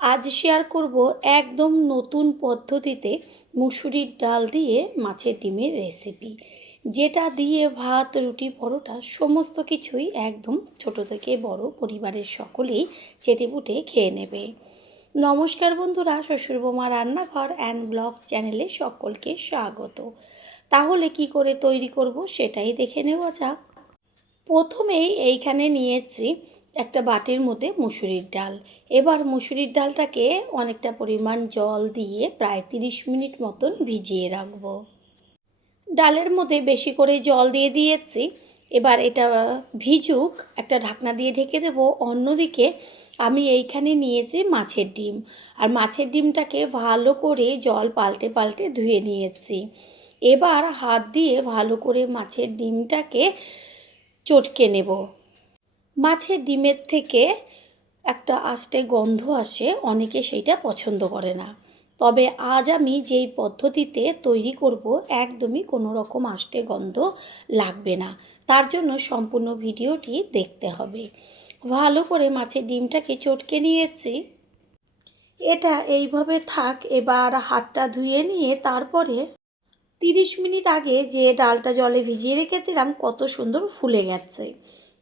আজ শেয়ার করব একদম নতুন পদ্ধতিতে মুসুরির ডাল দিয়ে মাছের ডিমের রেসিপি, যেটা দিয়ে ভাত, রুটি, পরোটা সমস্ত কিছুই একদম ছোট থেকে বড় পরিবারের সকলেই চেটেপুটে খেয়ে নেবে। নমস্কার বন্ধুরা, শ্বশুরবৌমা রান্নাঘর অ্যান্ড ব্লগ চ্যানেলে সকলকে স্বাগত। তাহলে কি করে তৈরি করব সেটাই দেখে নেওয়া যাক। প্রথমেই এইখানে নিয়েছি একটা বাটির মধ্যে মুসুরির ডাল। এবার মুসুরির ডালটাকে অনেকটা পরিমাণ জল দিয়ে প্রায় 30 মিনিট মতন ভিজিয়ে রাখবো। ডালের মধ্যে বেশি করে জল দিয়ে দিয়েছি। এবার এটা ভিজুক, একটা ঢাকনা দিয়ে ঢেকে দেব। অন্যদিকে আমি এইখানে নিয়েছি মাছের ডিম, আর মাছের ডিমটাকে ভালো করে জল পাল্টে পাল্টে ধুয়ে নিয়েছি। এবার হাত দিয়ে ভালো করে মাছের ডিমটাকে চটকে নেব। মাছের ডিমের থেকে একটা আষ্টে গন্ধ আসে, অনেকে সেইটা পছন্দ করে না। তবে আজ আমি যেই পদ্ধতিতে তৈরি করব একদমই কোনো রকম আষ্টে গন্ধ লাগবে না। তার জন্য সম্পূর্ণ ভিডিওটি দেখতে হবে। ভালো করে মাছের ডিমটাকে চটকে নিয়েছি। এটা এইভাবে থাক। এবার হাতটা ধুয়ে নিয়ে তারপরে 30 মিনিট আগে যে ডালটা জলে ভিজিয়ে রেখেছিলাম কত সুন্দর ফুলে গেছে।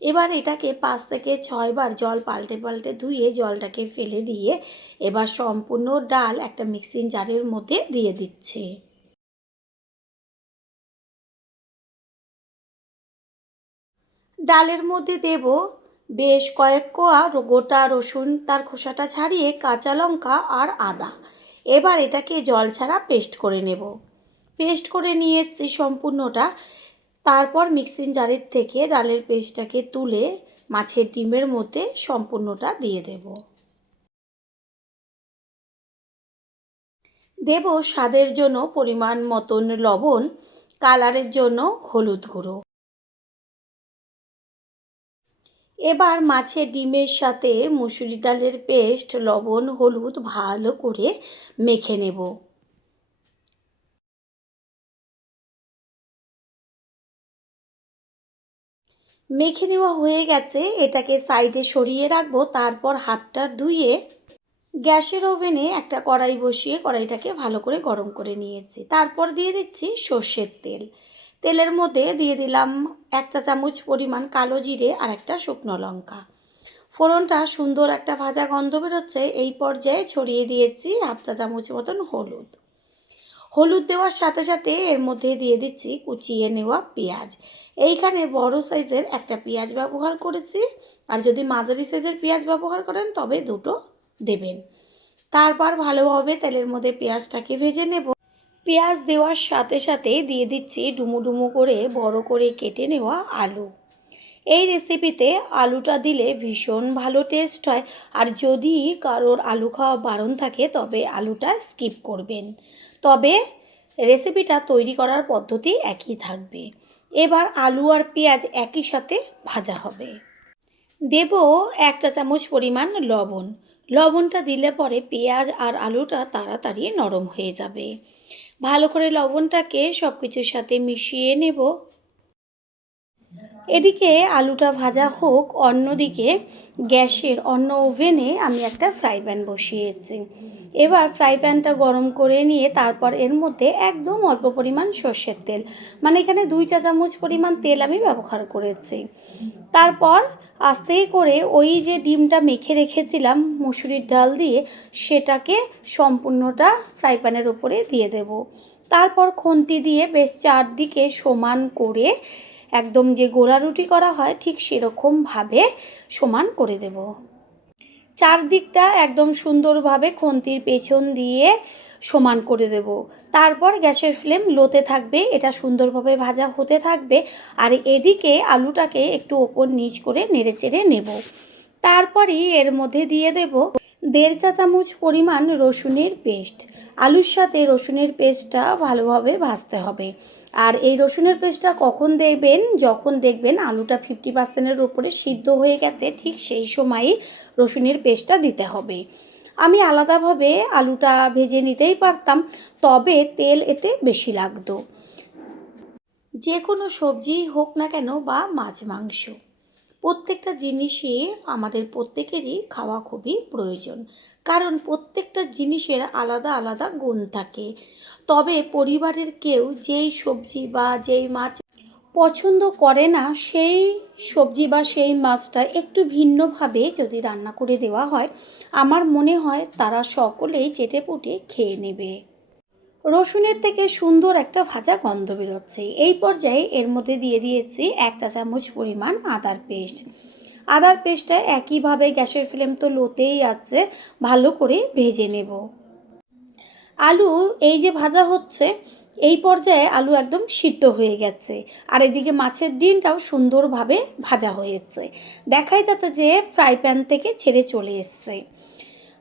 এবার এটাকে 5 থেকে 6 বার জল পাল্টে পাল্টে ধুয়ে জলটাকে ফেলে দিয়ে এবার সম্পূর্ণ ডাল একটা মিক্সিং জারের মধ্যে দিয়ে দিচ্ছি। ডালের মধ্যে দেব বেশ কয়েক কোয়া গোটা রসুন, তার খোসাটা ছাড়িয়ে, কাঁচা লঙ্কা আর আদা। এবার এটাকে জল ছাড়া পেস্ট করে নেব। পেস্ট করে নিয়েছি সম্পূর্ণটা। তারপর মিক্সিং জারের থেকে ডালের পেস্টটাকে তুলে মাছের ডিমের মধ্যে সম্পূর্ণটা দিয়ে দেব। দেব স্বাদের জন্য পরিমাণ মতন লবণ, কালারের জন্য হলুদ গুঁড়ো। এবার মাছের ডিমের সাথে মুসুরি ডালের পেস্ট, লবণ, হলুদ ভালো করে মেখে নেব। মেখে নেওয়া হয়ে গেছে, এটাকে সাইডে সরিয়ে রাখবো। তারপর হাতটা ধুয়ে গ্যাসের ওভেনে একটা কড়াই বসিয়ে কড়াইটাকে ভালো করে গরম করে নিয়েছি। তারপর দিয়ে দিচ্ছি সর্ষের তেল। তেলের মধ্যে দিয়ে দিলাম 1 চা চামচ পরিমাণ কালো জিরে আর একটা শুকনো লঙ্কা। ফোড়নটা সুন্দর একটা ভাজা গন্ধ বেরোচ্ছে। এই পর্যায়ে ছড়িয়ে দিয়েছি 1/2 চা চামচ মতন হলুদ। হলুদ দেওয়ার সাথে সাথে এর মধ্যে দিয়ে দিচ্ছি কুচিয়ে নেওয়া পেঁয়াজ। এইখানে বড় সাইজের একটা পেঁয়াজ ব্যবহার করেছি, আর যদি মাঝারি সাইজের পেঁয়াজ ব্যবহার করেন তবে দুটো দেবেন। তারপর ভালোভাবে তেলের মধ্যে পেঁয়াজটাকে ভেজে নেব। পেঁয়াজ দেওয়ার সাথে সাথে দিয়ে দিচ্ছি ডুমো ডুমো করে বড় করে কেটে নেওয়া আলু। এই রেসিপিতে আলুটা দিলে ভীষণ ভালো টেস্ট হয়, আর যদি কারোর আলু খাওয়া বারণ থাকে তবে আলুটা স্কিপ করবেন। তবে রেসিপিটা তৈরি করার পদ্ধতি একই থাকবে। এবার আলু আর পেঁয়াজ একই সাথে ভাজা হবে। দেব 1 চা চামচ পরিমাণ লবণ। লবণটা দিলে পরে পেঁয়াজ আর আলুটা তাড়াতাড়ি নরম হয়ে যাবে। ভালো করে লবণটাকে সব কিছুর সাথে মিশিয়ে নেব। এদিকে আলুটা ভাজা হোক, অন্যদিকে গ্যাসের অন্য ওভেনে আমি একটা ফ্রাই প্যান বসিয়েছি। এবার ফ্রাই প্যানটা গরম করে নিয়ে তারপর এর মধ্যে একদম অল্প পরিমাণ সর্ষের তেল, মানে এখানে 2 চা চামচ পরিমাণ তেল আমি ব্যবহার করেছি। তারপর আস্তে করে ওই যে ডিমটা মেখে রেখেছিলাম মুসুরির ডাল দিয়ে, সেটাকে সম্পূর্ণটা ফ্রাই প্যানের উপরে দিয়ে দেব। তারপর খুন্তি দিয়ে বেশ চারদিকে সমান করে একদম যে গোলা রুটি করা হয় ঠিক সেরকমভাবে সমান করে দেব। চারদিকটা একদম সুন্দরভাবে খুন্তির পেছন দিয়ে সমান করে দেব। তারপর গ্যাসের ফ্লেম লোতে থাকবে, এটা সুন্দরভাবে ভাজা হতে থাকবে। আর এদিকে আলুটাকে একটু ওপর নিচ করে নেড়েচেড়ে নেব। তারপরই এর মধ্যে দিয়ে দেব 1.5 চা চামচ পরিমাণ রসুনের পেস্ট। আলুর সাথে রসুনের পেস্টটা ভালোভাবে ভাজতে হবে। আর এই রসুনের পেস্টটা কখন দেবেন? যখন দেখবেন আলুটা 50%-এর উপরে সিদ্ধ হয়ে গেছে, ঠিক সেই সময়ই রসুনের পেস্টটা দিতে হবে। আমি আলাদাভাবে আলুটা ভেজে নিতেই পারতাম, তবে তেল এতে বেশি লাগতো। যে কোনো সবজি হোক না কেন বা মাছ মাংস, প্রত্যেকটা জিনিসই আমাদের প্রত্যেকেরই খাওয়া খুবই প্রয়োজন, কারণ প্রত্যেকটা জিনিসের আলাদা আলাদা গুণ থাকে। তবে পরিবারের কেউ যেই সবজি বা যেই মাছ পছন্দ করে না, সেই সবজি বা সেই মাছটা একটু ভিন্নভাবে যদি রান্না করে দেওয়া হয়, আমার মনে হয় তারা সকলেই চেটেপুটে খেয়ে নেবে। রসুনের থেকে সুন্দর একটা ভাজা গন্ধ বেরোচ্ছে। এই পর্যায়ে এর মধ্যে দিয়ে দিয়েছি 1 চা চামচ পরিমাণ আদার পেস্ট। আদার পেস্টটা একইভাবে, গ্যাসের ফ্লেম তো লোতেই আছে, ভালো করে ভেজে নেব। আলু এই যে ভাজা হচ্ছে, এই পর্যায়ে আলু একদম সিদ্ধ হয়ে গেছে, আর এদিকে মাছের ডিমটাও সুন্দরভাবে ভাজা হয়েছে। দেখাই যাচ্ছে যে ফ্রাই প্যান থেকে ছেড়ে চলে এসছে।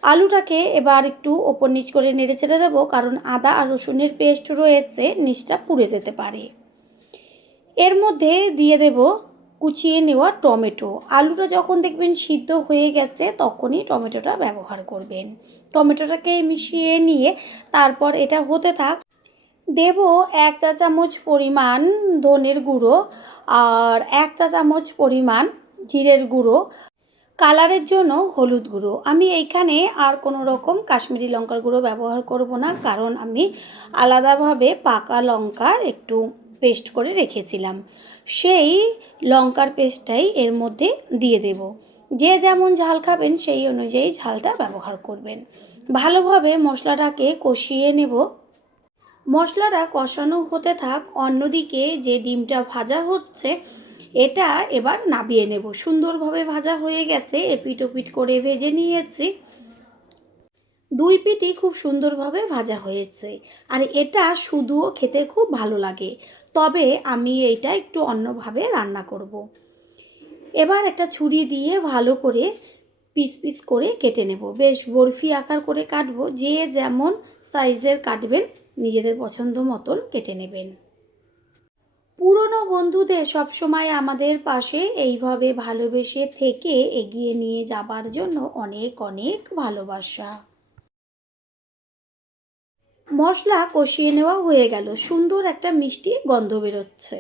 আলুটাকে এবার একটু ওপর নিচ করে নেড়ে চেড়ে দেবো, কারণ আদা আর রসুনের পেস্ট রয়েছে, নিচটা পুড়ে যেতে পারে। এর মধ্যে দিয়ে দেব কুচিয়ে নেওয়া টমেটো। আলুটা যখন দেখবেন সিদ্ধ হয়ে গেছে তখনই টমেটোটা ব্যবহার করবেন। টমেটোটাকে মিশিয়ে নিয়ে তারপর এটা হতে থাক। দেব 1 চা চামচ পরিমাণ ধনের গুঁড়ো আর 1 চা চামচ পরিমাণ জিরের গুঁড়ো, কালারের জন্য হলুদ গুঁড়ো। আমি এইখানে আর কোনো রকম কাশ্মীরি লঙ্কার গুঁড়ো ব্যবহার করব না, কারণ আমি আলাদাভাবে পাকা লঙ্কা একটু পেস্ট করে রেখেছিলাম, সেই লঙ্কার পেস্টটাই এর মধ্যে দিয়ে দেব। যে যেমন ঝাল খাবেন সেই অনুযায়ী ঝালটা ব্যবহার করবেন। ভালোভাবে মশলাটাকে কষিয়ে নেব। মশলাটা কষানো হতে থাক, অন্যদিকে যে ডিমটা ভাজা হচ্ছে এটা এবার নাবিয়ে নেব। সুন্দরভাবে ভাজা হয়ে গেছে, এপিট ওপিট করে ভেজে নিয়েছি। দুই পিঠই খুব সুন্দরভাবে ভাজা হয়েছে, আর এটা শুধুও খেতে খুব ভালো লাগে। তবে আমি এইটা একটু অন্যভাবে রান্না করব। এবার একটা ছুরি দিয়ে ভালো করে পিস পিস করে কেটে নেব। বেশ বরফি আকার করে কাটবো, যে যেমন সাইজের কাটবেন নিজেদের পছন্দ মতন কেটে নেবেন। পুরনো বন্ধুদের সবসময় আমাদের পাশে এইভাবে ভালোবেসে থেকে এগিয়ে নিয়ে যাবার জন্য অনেক অনেক ভালোবাসা। মশলা কষিয়ে নেওয়া হয়ে গেল, সুন্দর একটা মিষ্টি গন্ধ বেরোচ্ছে।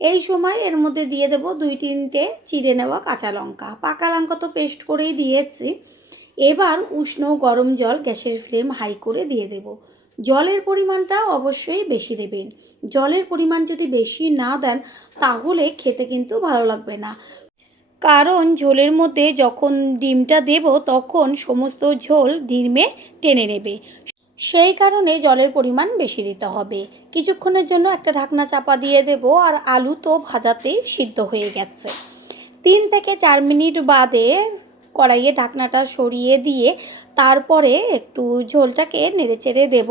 এই সময় এর মধ্যে দিয়ে দেব 2-3টে চিড়ে নেওয়া কাঁচা লঙ্কা। পাকা লঙ্কা তো পেস্ট করেই দিয়েছি। এবার উষ্ণ গরম জল গ্যাসের ফ্লেম হাই করে দিয়ে দেব। জলের পরিমাণটা অবশ্যই বেশি দেবেন। জলের পরিমাণ যদি বেশি না দেন তাহলে খেতে কিন্তু ভালো লাগবে না, কারণ ঝোলের মধ্যে যখন ডিমটা দেব তখন সমস্ত ঝোল ডিমে টেনে নেবে। সেই কারণে জলের পরিমাণ বেশি দিতে হবে। কিছুক্ষণের জন্য একটা ঢাকনা চাপা দিয়ে দেব, আর আলু তো ভাজাতেই সিদ্ধ হয়ে গেছে। 3 থেকে 4 মিনিট বাদে কড়াইয়ে ঢাকনাটা সরিয়ে দিয়ে তারপরে একটু ঝোলটাকে নেড়েচেড়ে দেব।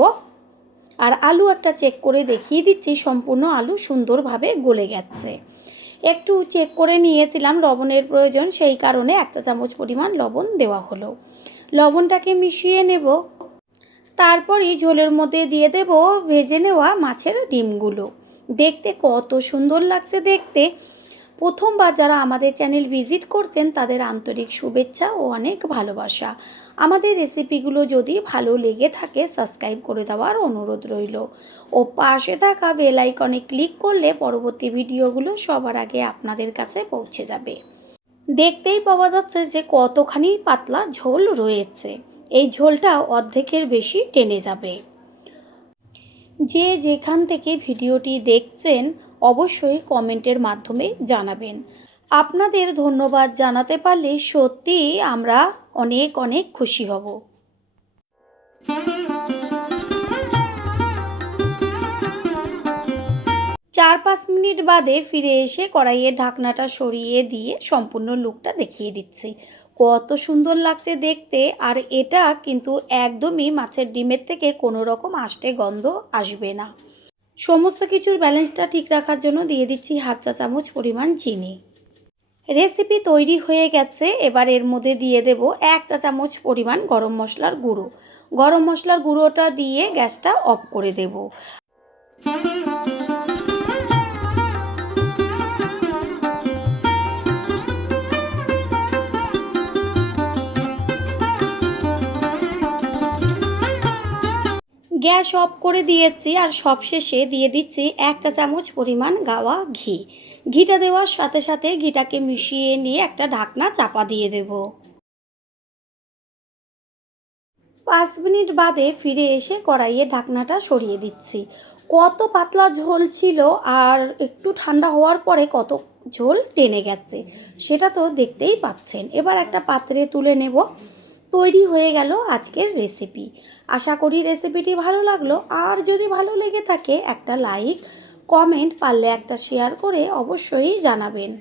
আর আলু একটা চেক করে দেখিয়ে দিচ্ছি, সম্পূর্ণ আলু সুন্দরভাবে গলে গেছে। একটু চেক করে নিয়েছিলাম লবণের প্রয়োজন, সেই কারণে 1 চা চামচ পরিমাণ লবণ দেওয়া হলো। লবণটাকে মিশিয়ে নেব। তারপরই ঝোলের মধ্যে দিয়ে দেব ভেজে নেওয়া মাছের ডিমগুলো। দেখতে কত সুন্দর লাগছে দেখতে। প্রথমবার যারা আমাদের চ্যানেল ভিজিট করছেন তাদের আন্তরিক শুভেচ্ছা ও অনেক ভালোবাসা। আমাদের রেসিপিগুলো যদি ভালো লেগে থাকে সাবস্ক্রাইব করে দেওয়ার অনুরোধ রইল, ও পাশে থাকা বেল আইকনে ক্লিক করলে পরবর্তী ভিডিওগুলো সবার আগে আপনাদের কাছে পৌঁছে যাবে। দেখতেই পাওয়া যাচ্ছে যে কতখানি পাতলা ঝোল রয়েছে। এই ঝোলটা অর্ধেকের বেশি টেনে যাবে। যে যেখান থেকে ভিডিওটি দেখছেন অবশ্যই কমেন্টের মাধ্যমে জানাবেন। আপনাদের ধন্যবাদ জানাতে পারলে সত্যি আমরা অনেক অনেক খুশি হব। 4-5 মিনিট বাদে ফিরে এসে কড়াইয়ের ঢাকনাটা সরিয়ে দিয়ে সম্পূর্ণ লুকটা দেখিয়ে দিচ্ছি। কত সুন্দর লাগছে দেখতে, আর এটা কিন্তু একদমই মাছের ডিমের থেকে কোনো রকম আষ্টে গন্ধ আসবে না। সমস্ত কিছুর ব্যালেন্সটা ঠিক রাখার জন্য দিয়ে দিচ্ছি 1/2 চা চামচ পরিমাণ চিনি। রেসিপি তৈরি হয়ে গেছে। এবার এর মধ্যে দিয়ে দেব 1 চা চামচ পরিমাণ গরম মশলার গুঁড়ো। গরম মশলার গুঁড়োটা দিয়ে গ্যাসটা অফ করে দেব। গ্যাস অফ করে দিয়েছি আর সবশেষে দিয়ে দিচ্ছি 1 চা চামচ পরিমাণ গাওয়া ঘি। ঘিটা দেওয়ার সাথে সাথে ঘিটাকে মিশিয়ে নিয়ে একটা ঢাকনা চাপা দিয়ে দেব। 5 মিনিট বাদে ফিরে এসে কড়াইয়ে ঢাকনাটা সরিয়ে দিচ্ছি। কত পাতলা ঝোল ছিল আর একটু ঠান্ডা হওয়ার পরে কত ঝোল টেনে গেছে সেটা তো দেখতেই পাচ্ছেন। এবার একটা পাত্রে তুলে নেব। তৈরি হয়ে গেল আজকের রেসিপি। আশা করি রেসিপিটি ভালো লাগলো, আর যদি ভালো লেগে থাকে একটা লাইক, কমেন্ট, পারলে একটা শেয়ার করে অবশ্যই জানাবেন।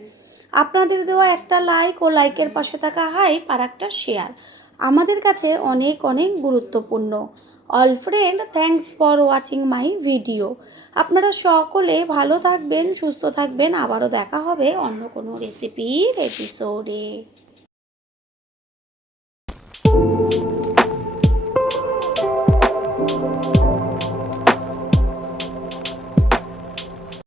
আপনাদের দেওয়া একটা লাইক ও লাইকের পাশে থাকা হাইপ আর একটা শেয়ার আমাদের কাছে অনেক অনেক গুরুত্বপূর্ণ। All friend, thanks for watching my video. আপনারা সকলে ভালো থাকবেন, সুস্থ থাকবেন। আবারও দেখা হবে অন্য কোনো রেসিপির এপিসোডে।